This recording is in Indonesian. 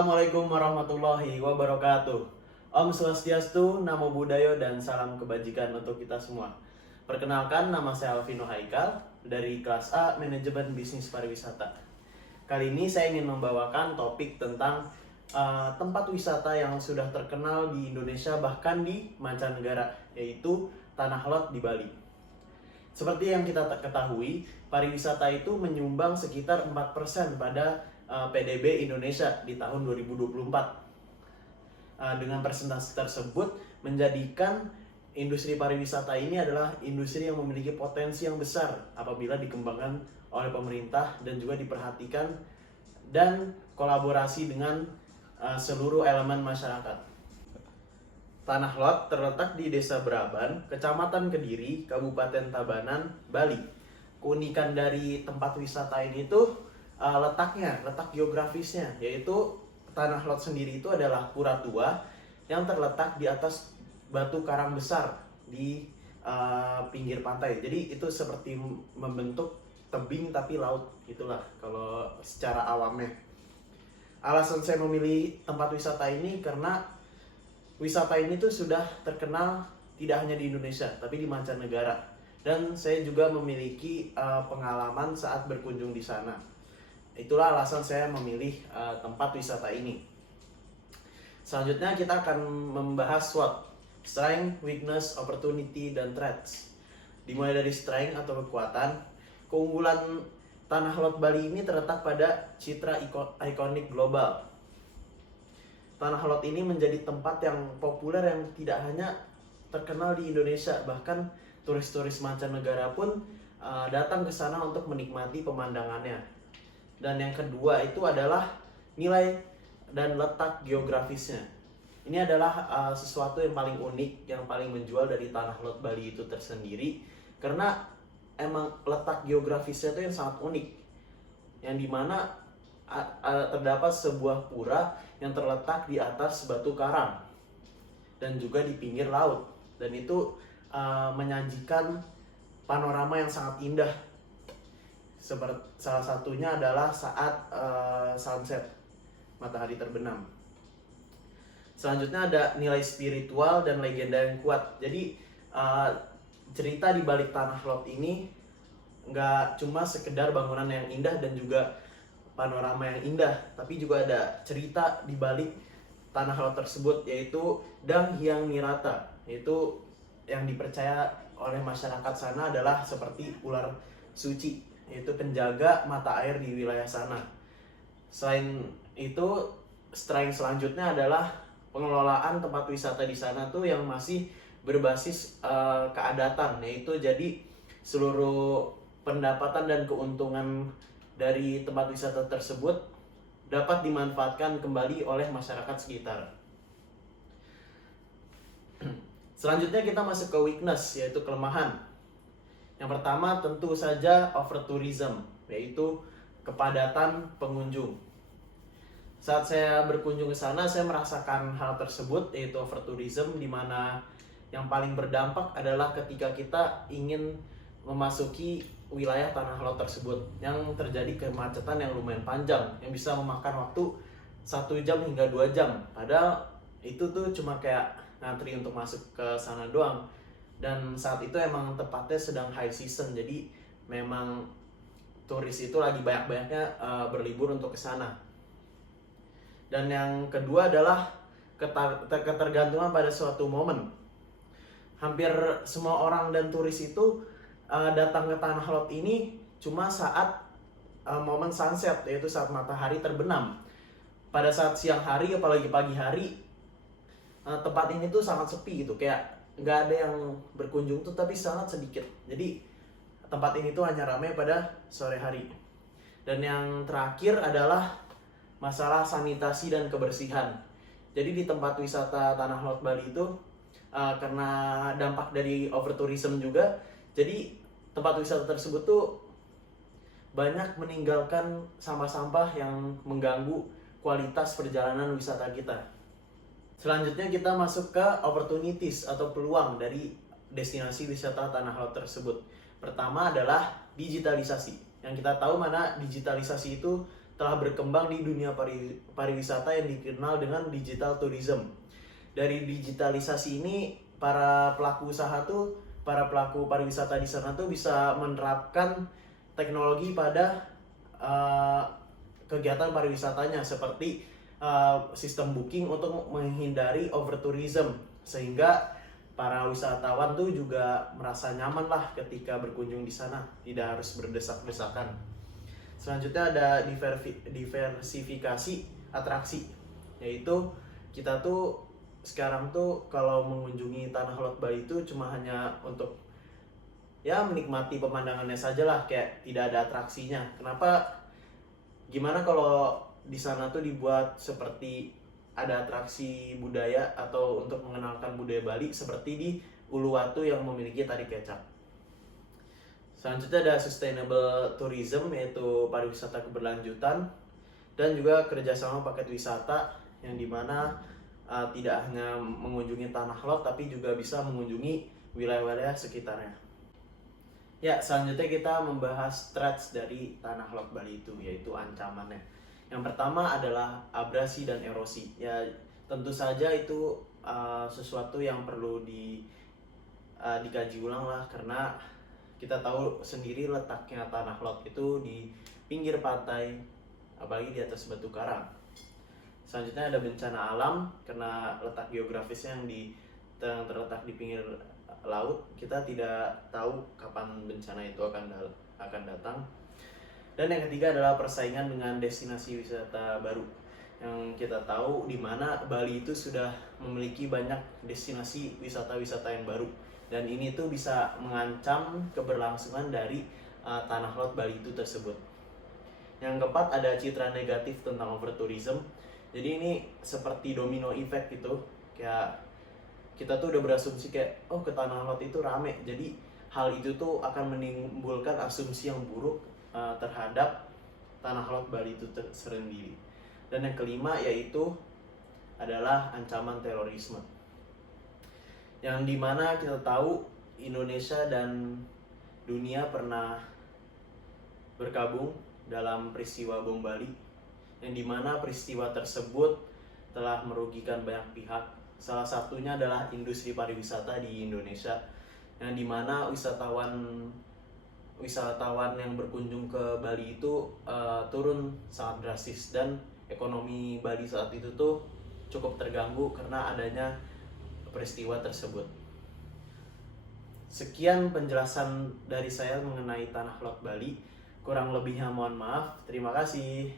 Assalamualaikum warahmatullahi wabarakatuh. Om Swastiastu, Namo Buddhaya, dan salam kebajikan untuk kita semua. Perkenalkan, nama saya Alvino Haikal dari kelas A Manajemen Bisnis Pariwisata. Kali ini saya ingin membawakan topik tentang tempat wisata yang sudah terkenal di Indonesia bahkan di mancanegara, yaitu Tanah Lot di Bali. Seperti yang kita ketahui, pariwisata itu menyumbang sekitar 4% pada PDB Indonesia di tahun 2024. Dengan persentase tersebut menjadikan industri pariwisata ini adalah industri yang memiliki potensi yang besar apabila dikembangkan oleh pemerintah dan juga diperhatikan dan kolaborasi dengan seluruh elemen masyarakat. Tanah Lot terletak di Desa Braban, Kecamatan Kediri, Kabupaten Tabanan, Bali. Keunikan dari tempat wisata ini tuh letak geografisnya, yaitu Tanah Lot sendiri itu adalah pura tua yang terletak di atas batu karang besar di pinggir pantai. Jadi itu seperti membentuk tebing tapi laut, itulah kalau secara awamnya. Alasan saya memilih tempat wisata ini karena wisata ini tuh sudah terkenal tidak hanya di Indonesia, tapi di mancanegara. Dan saya juga memiliki pengalaman saat berkunjung di sana. Itulah alasan saya memilih tempat wisata ini. Selanjutnya kita akan membahas SWOT, Strength, Weakness, Opportunity, dan Threats. Dimulai dari strength atau kekuatan, keunggulan Tanah Lot Bali ini terletak pada citra ikonik global. Tanah Lot ini menjadi tempat yang populer yang tidak hanya terkenal di Indonesia, bahkan turis-turis mancanegara pun datang ke sana untuk menikmati pemandangannya. Dan yang kedua itu adalah nilai dan letak geografisnya. Ini adalah sesuatu yang paling unik, yang paling menjual dari Tanah Lot Bali itu tersendiri, karena emang letak geografisnya itu yang sangat unik, yang dimana terdapat sebuah pura yang terletak di atas batu karang dan juga di pinggir laut, dan itu menyajikan panorama yang sangat indah. Seperti salah satunya adalah saat sunset, matahari terbenam. Selanjutnya ada nilai spiritual dan legenda yang kuat. Jadi cerita di balik Tanah Lot ini nggak cuma sekedar bangunan yang indah dan juga panorama yang indah, tapi juga ada cerita di balik Tanah Lot tersebut, yaitu Dang Hyang Nirata, yaitu yang dipercaya oleh masyarakat sana adalah seperti ular suci, yaitu penjaga mata air di wilayah sana. Selain itu, strength selanjutnya adalah pengelolaan tempat wisata di sana tuh yang masih berbasis keadatan, yaitu jadi seluruh pendapatan dan keuntungan dari tempat wisata tersebut dapat dimanfaatkan kembali oleh masyarakat sekitar. Selanjutnya kita masuk ke weakness, yaitu kelemahan. Yang pertama tentu saja over tourism, yaitu kepadatan pengunjung. Saat saya berkunjung ke sana, saya merasakan hal tersebut, yaitu over tourism, di mana yang paling berdampak adalah ketika kita ingin memasuki wilayah Tanah Lot tersebut, yang terjadi kemacetan yang lumayan panjang, yang bisa memakan waktu 1 jam hingga 2 jam. Padahal itu tuh cuma kayak ngantri untuk masuk ke sana doang. Dan saat itu emang tepatnya sedang high season, jadi memang turis itu lagi banyak-banyaknya berlibur untuk ke sana. Dan yang kedua adalah ketergantungan pada suatu momen. Hampir semua orang dan turis itu datang ke Tanah Lot ini cuma saat momen sunset, yaitu saat matahari terbenam. Pada saat siang hari, apalagi pagi hari, tempat ini tuh sangat sepi gitu, kayak nggak ada yang berkunjung tuh, tapi sangat sedikit. Jadi tempat ini tuh hanya ramai pada sore hari. Dan yang terakhir adalah masalah sanitasi dan kebersihan. Jadi di tempat wisata Tanah Lot Bali itu karena dampak dari overtourism juga, jadi tempat wisata tersebut tuh banyak meninggalkan sampah-sampah yang mengganggu kualitas perjalanan wisata kita. Selanjutnya kita masuk ke opportunities atau peluang dari destinasi wisata Tanah Lot tersebut. Pertama adalah digitalisasi. Yang kita tahu mana digitalisasi itu telah berkembang di dunia pariwisata yang dikenal dengan digital tourism. Dari digitalisasi ini, para pelaku usaha tuh, para pelaku pariwisata di sana tuh bisa menerapkan teknologi pada uh, kegiatan pariwisatanya, seperti sistem booking untuk menghindari over tourism, sehingga para wisatawan tuh juga merasa nyaman lah ketika berkunjung di sana, tidak harus berdesak-desakan. Selanjutnya ada diversifikasi atraksi, yaitu kita tuh sekarang tuh kalau mengunjungi Tanah Lot Bali itu cuma hanya untuk ya menikmati pemandangannya saja lah, kayak tidak ada atraksinya. Gimana kalau di sana tuh dibuat seperti ada atraksi budaya atau untuk mengenalkan budaya Bali, seperti di Uluwatu yang memiliki tari kecak. Selanjutnya ada sustainable tourism, yaitu pariwisata keberlanjutan, dan juga kerjasama paket wisata yang dimana tidak hanya mengunjungi Tanah Lot tapi juga bisa mengunjungi wilayah-wilayah sekitarnya. Ya, selanjutnya kita membahas threats dari Tanah Lot Bali itu, yaitu ancamannya. Yang pertama adalah abrasi dan erosi. Ya, tentu saja itu sesuatu yang perlu dikaji ulang lah, karena kita tahu sendiri letaknya Tanah Lot itu di pinggir pantai, apalagi di atas batu karang. Selanjutnya ada bencana alam, karena letak geografisnya yang terletak di pinggir laut, kita tidak tahu kapan bencana itu akan datang. Dan yang ketiga adalah persaingan dengan destinasi wisata baru. Yang kita tahu di mana Bali itu sudah memiliki banyak destinasi wisata-wisata yang baru, dan ini tuh bisa mengancam keberlangsungan dari Tanah Lot Bali itu tersebut. Yang keempat ada citra negatif tentang overtourism. Jadi ini seperti domino effect gitu, kayak kita tuh udah berasumsi kayak ke Tanah Lot itu rame, jadi hal itu tuh akan menimbulkan asumsi yang buruk terhadap Tanah Lot Bali itu sendiri. Dan yang kelima yaitu adalah ancaman terorisme, yang dimana kita tahu Indonesia dan dunia pernah berkabung dalam peristiwa bom Bali, yang dimana peristiwa tersebut telah merugikan banyak pihak. Salah satunya adalah industri pariwisata di Indonesia, yang dimana wisatawan yang berkunjung ke Bali itu turun sangat drastis, dan ekonomi Bali saat itu tuh cukup terganggu karena adanya peristiwa tersebut. Sekian penjelasan dari saya mengenai Tanah Lot Bali. Kurang lebihnya mohon maaf. Terima kasih.